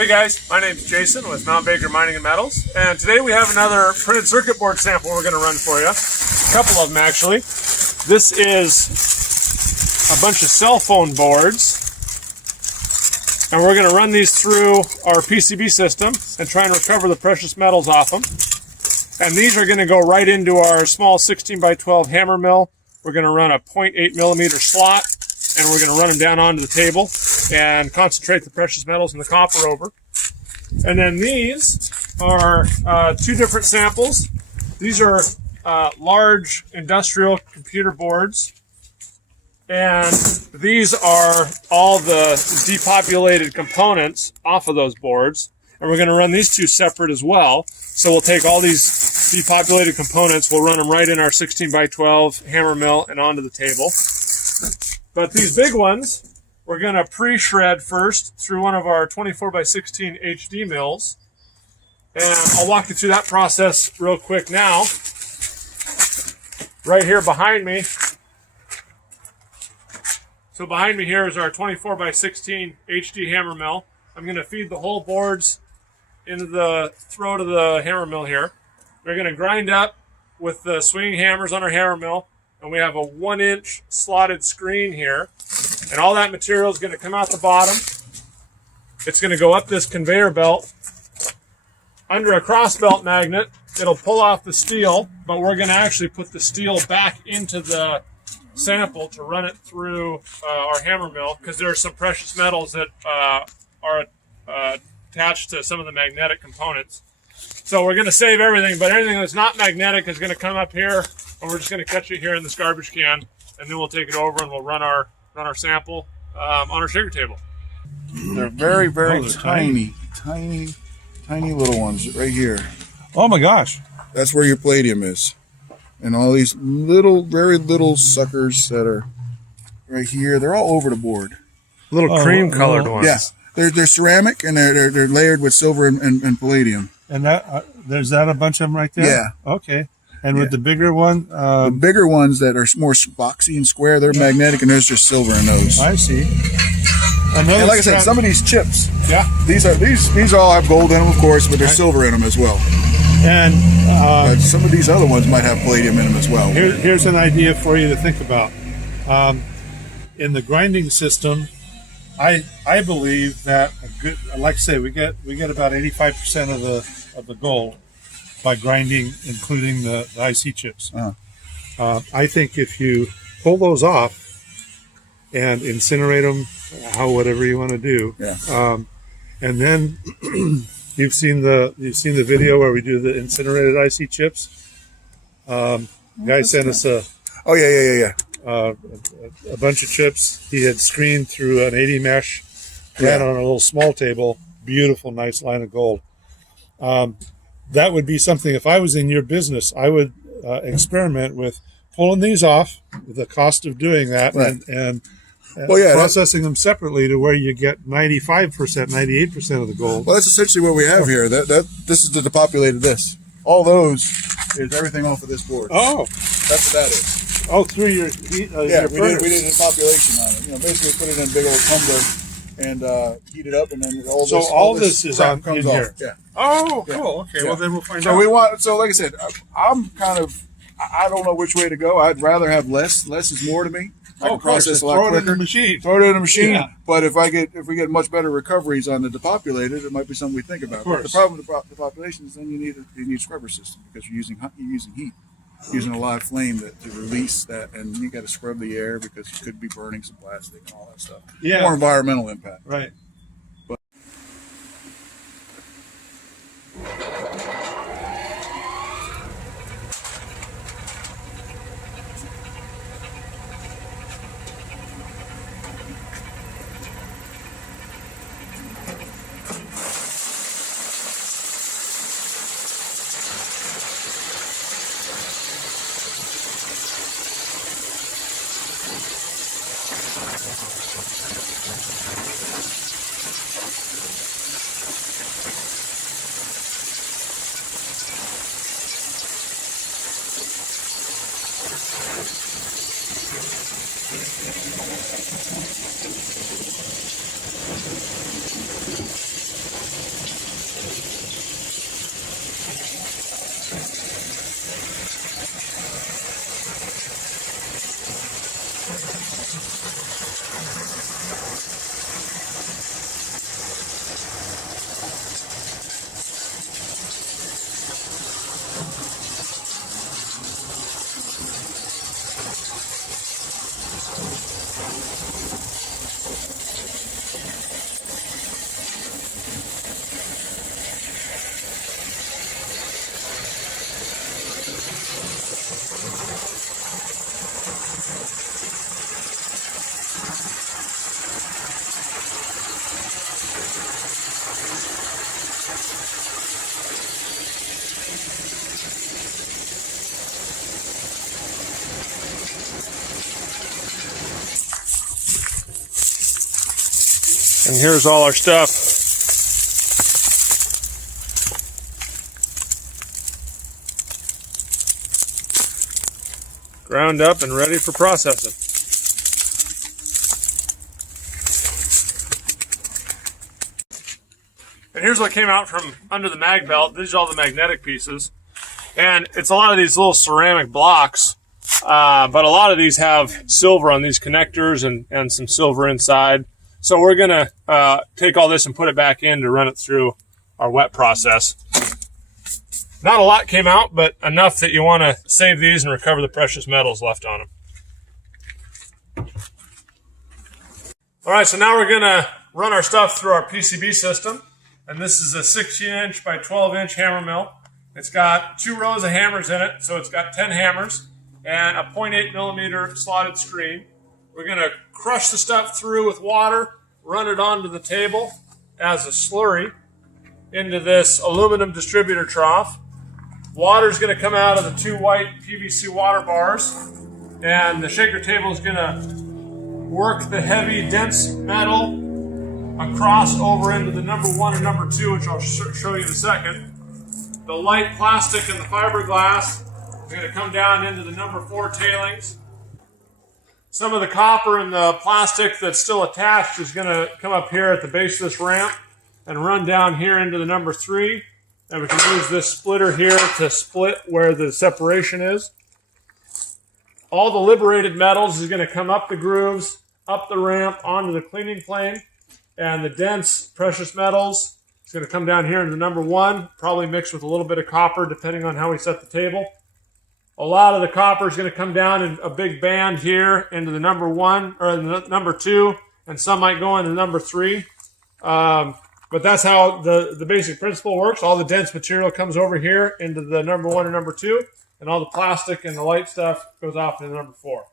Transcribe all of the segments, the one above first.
Hey guys, my name is Jason with Mount Baker Mining and Metals, and today we have another printed circuit board sample we're going to run for you. A couple of them actually. This is a bunch of cell phone boards, and we're going to run these through our PCB system and try and recover the precious metals off them. And these are going to go right into our small 16 by 12 hammer mill. We're going to run a 0.8 millimeter slot, and we're going to run them down onto the table and concentrate the precious metals and the copper over. And then these are two different samples. These are large industrial computer boards, and these are all the depopulated components off of those boards. And we're going to run these two separate as well. So we'll take all these depopulated components, we'll run them right in our 16 by 12 hammer mill and onto the table. But these big ones, we're going to pre-shred first through one of our 24 by 16 HD mills. And I'll walk you through that process real quick now. Right here behind me. So behind me here is our 24 by 16 HD hammer mill. I'm going to feed the whole boards into the throat of the hammer mill here. We're going to grind up with the swinging hammers on our hammer mill. And we have a 1-inch slotted screen here. And all that material is going to come out the bottom. It's going to go up this conveyor belt under a cross belt magnet. It'll pull off the steel, but we're going to actually put the steel back into the sample to run it through our hammer mill, because there are some precious metals that are attached to some of the magnetic components. So we're going to save everything, but anything that's not magnetic is going to come up here, and we're just going to catch it here in this garbage can, and then we'll take it over and we'll run our sample on our sugar table. They're very, very tiny little ones right here. Oh my gosh. That's where your palladium is. And all these little, very little suckers that are right here, they're all over the board. Little cream colored ones. Yeah, they're ceramic, and they're layered with silver and palladium. And that there's that a bunch of them right there? Yeah. Okay. And with the bigger one? The bigger ones that are more boxy and square, they're magnetic, and there's just silver in those. I see. And like I said, some of these chips, these all have gold in them, of course, but there's silver in them as well. And but some of these other ones might have palladium in them as well. Here's an idea for you to think about. In the grinding system, I believe that a good, like I say, we get about 85% of the gold by grinding, including the IC chips. I think if you pull those off and incinerate them, whatever you want to do, and then you've seen the video where we do the incinerated IC chips. Guy sent us a bunch of chips. He had screened through an 80 mesh, ran on a little small table. Beautiful, nice line of gold. That would be something, if I was in your business, I would experiment with pulling these off, the cost of doing that, and processing them separately to where you get 95%, 98% of the gold. Well, that's essentially what we have here. This is the depopulated this. All those is everything off of this board. Oh. That's what that is. Oh, through your we did a population on it. Basically put it in a big old tumbler and heat it up, and then all this is on in off. here. Yeah. Oh, cool. Okay, well then we'll find out. So like I said, I don't know which way to go. I'd rather have less. Less is more to me. I can process a lot quicker. Throw it in the machine. Throw it in the machine. Yeah. But if we get much better recoveries on the depopulated, it might be something we think about. But the problem with the population is then you need a scrubber system, because you're using heat. Using a live flame to release that, and you got to scrub the air because you could be burning some plastic and all that stuff. Yeah. More environmental impact. Right. And here's all our stuff. Ground up and ready for processing. And here's what came out from under the mag belt. These are all the magnetic pieces. And it's a lot of these little ceramic blocks, but a lot of these have silver on these connectors and some silver inside. So we're gonna take all this and put it back in to run it through our wet process. Not a lot came out, but enough that you want to save these and recover the precious metals left on them. All right, so now we're going to run our stuff through our PCB system. And this is a 16-inch by 12-inch hammer mill. It's got 2 rows of hammers in it, so it's got 10 hammers and a 0.8 millimeter slotted screen. We're going to crush the stuff through with water, run it onto the table as a slurry into this aluminum distributor trough. Water's going to come out of the 2 white PVC water bars, and the shaker table is going to work the heavy, dense metal across over into the number 1 and number 2, which I'll show you in a second. The light plastic and the fiberglass is going to come down into the number 4 tailings. Some of the copper and the plastic that's still attached is going to come up here at the base of this ramp and run down here into the number 3. And we can use this splitter here to split where the separation is. All the liberated metals is going to come up the grooves, up the ramp, onto the cleaning plane. And the dense precious metals is going to come down here into the number 1, probably mixed with a little bit of copper depending on how we set the table. A lot of the copper is going to come down in a big band here into the number 1, or the number 2, and some might go into number 3. But that's how the basic principle works. All the dense material comes over here into the number 1 and number 2, and all the plastic and the light stuff goes off into number 4.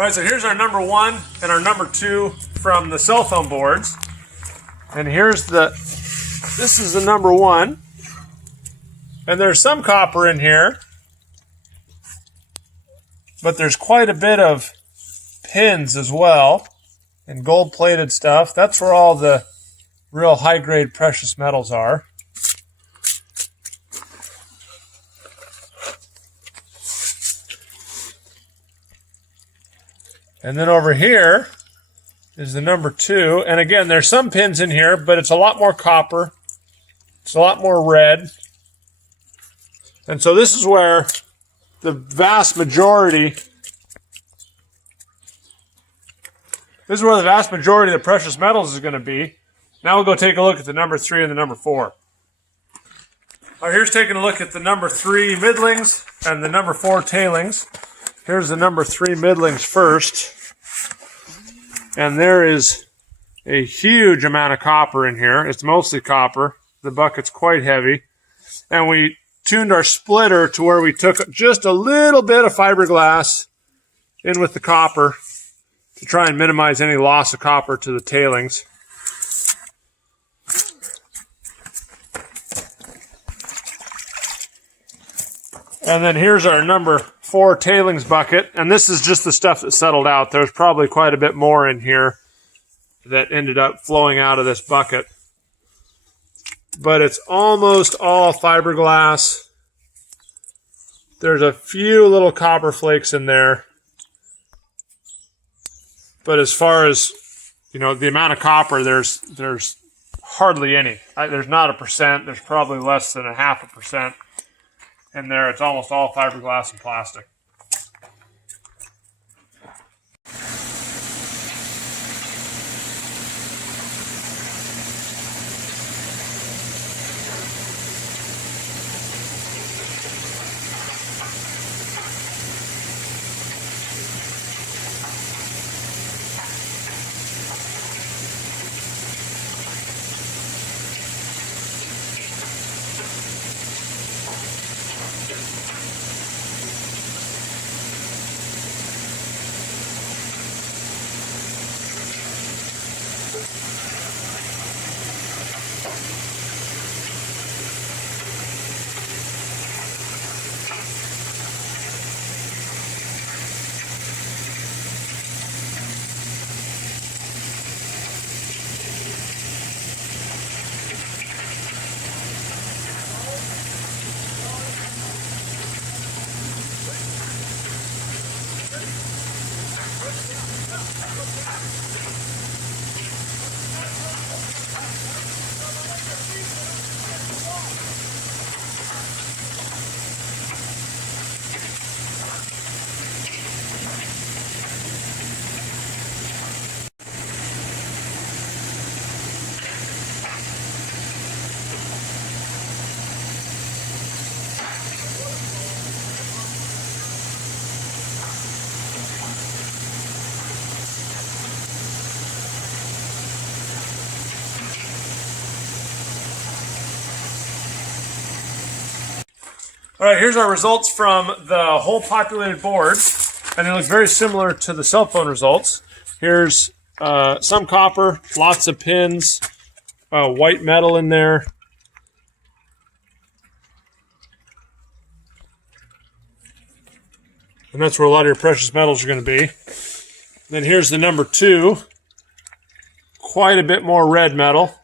All right, so here's our number 1 and our number 2 from the cell phone boards. And this is the number 1. And there's some copper in here, but there's quite a bit of pins as well and gold-plated stuff. That's where all the real high-grade precious metals are. And then over here is the number 2. And again, there's some pins in here, but it's a lot more copper. It's a lot more red. And so this is where the vast majority, of the precious metals is going to be. Now we'll go take a look at the number 3 and the number 4. All right, here's taking a look at the number 3 middlings and the number 4 tailings. Here's the number 3 middlings first. And there is a huge amount of copper in here. It's mostly copper. The bucket's quite heavy. And we tuned our splitter to where we took just a little bit of fiberglass in with the copper to try and minimize any loss of copper to the tailings. And then here's our number 4 tailings bucket, and this is just the stuff that settled out. There's probably quite a bit more in here that ended up flowing out of this bucket. But it's almost all fiberglass. There's a few little copper flakes in there. But as far as, the amount of copper, there's hardly any. There's not a percent. There's probably less than 0.5% in there. It's almost all fiberglass and plastic. All right, here's our results from the whole populated board, and they look very similar to the cell phone results. Here's some copper, lots of pins, white metal in there. And that's where a lot of your precious metals are going to be. Then here's the number 2. Quite a bit more red metal.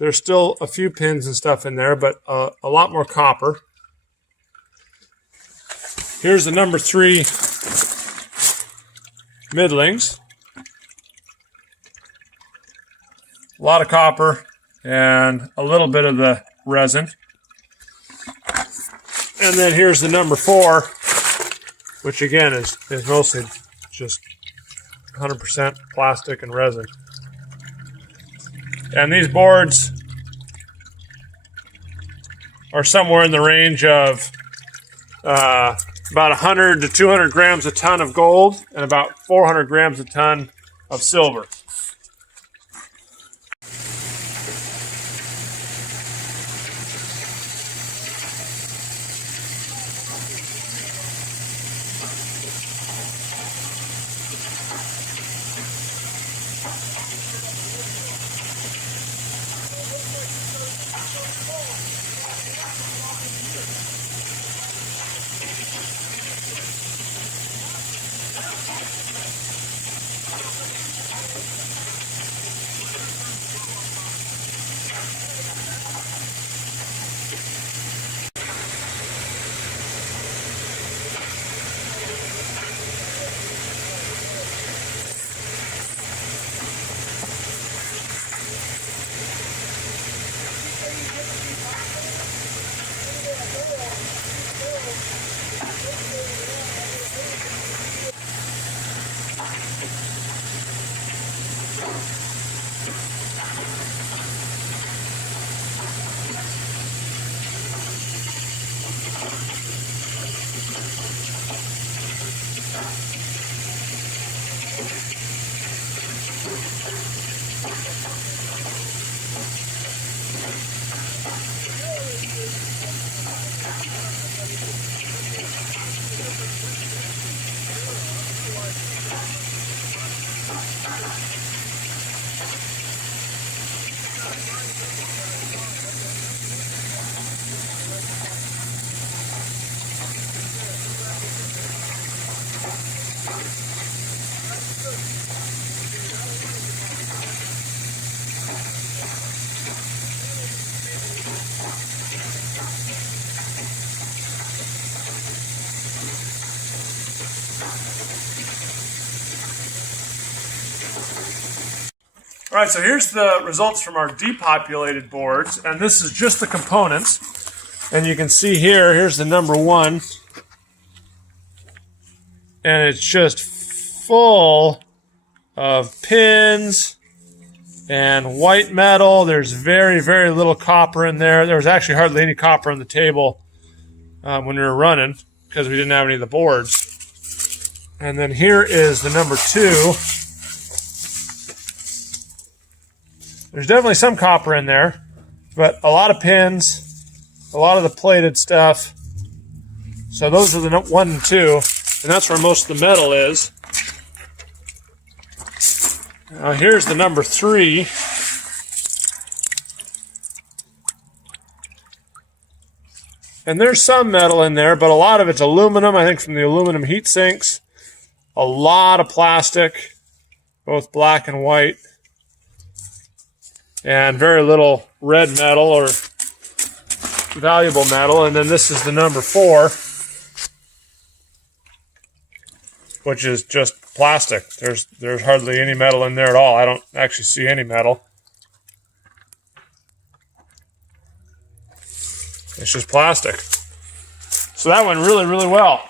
There's still a few pins and stuff in there, but a lot more copper. Here's the number 3 middlings. A lot of copper and a little bit of the resin. And then here's the number 4, which again is mostly just 100% plastic and resin. And these boards are somewhere in the range of about 100 to 200 grams a ton of gold and about 400 grams a ton of silver. All right, so here's the results from our depopulated boards, and this is just the components. And you can see here, here's the number 1. And it's just full of pins and white metal. There's very, very little copper in there. There was actually hardly any copper on the table when we were running because we didn't have any of the boards. And then here is the number 2. There's definitely some copper in there, but a lot of pins, a lot of the plated stuff. So those are the 1 and 2, and that's where most of the metal is. Now here's the number 3. And there's some metal in there, but a lot of it's aluminum, I think from the aluminum heat sinks. A lot of plastic, both black and white. And very little red metal or valuable metal. And then this is the number 4, which is just plastic. There's hardly any metal in there at all. I don't actually see any metal. It's just plastic. So that went really, really well.